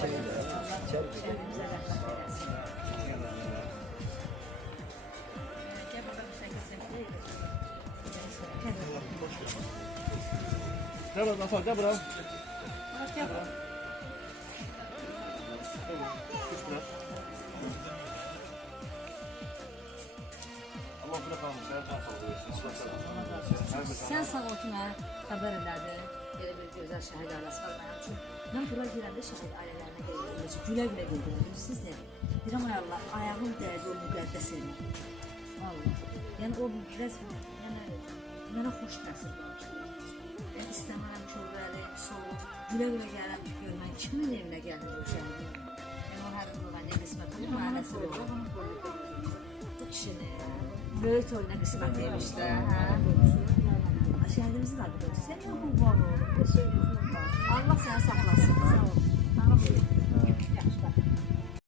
Şəhidimizə rəhmət eləsin. Gəl bakalım şəkil çəkək. Gel buradan Afar, gel buradan. Gəl bakalım. Allah bırak almış, sen can Sən sağ ol ki, mənə xəbər elədin. Belə bir gözəl şəhid ailəsi var mənim üçün. Mən bura girəndə şəhid ailələrinə qeydildim. Gülə-gülə qeydildim. Bilirsiniz nə? Deyirəm ay Allah, ayağım dəydi o müqəddəs elmə. Vallahi. Yəni o biraz mənə xoş təsir qoymuşdu. Yəni istəmirəm ki, orada ələyim, soğuk. Gülə-gülə gələm ki, görmən kimin evinə gəldim o şəhidin. Yəni o hər gün mənə qismət olur, mənə nəsib olur. Bu kişinin böyük toyuna qismət yemiş də, hə? Şəhidimizin adı qoysun. Sən niyə qurban olun? Allah sənə